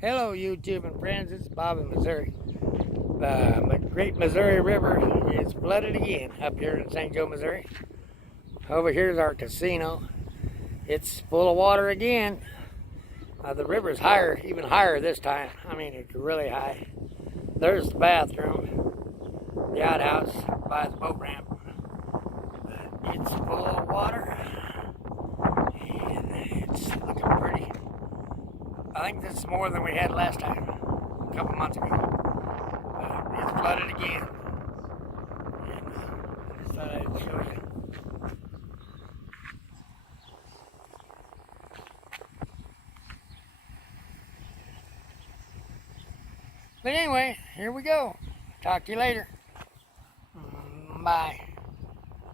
Hello, YouTube and friends. It's Bob in Missouri. The Great Missouri River is flooded again up here in St. Joe, Missouri. Over here's our casino. It's full of water again. The river's higher, even higher this time. I mean, it's really high. There's the bathroom, the outhouse by the boat ramp. It's full of water, and it's looking pretty. I think this is more than we had last time, a couple months ago. It's flooded again. And I just thought I'd show you. But anyway, here we go. Talk to you later. Bye.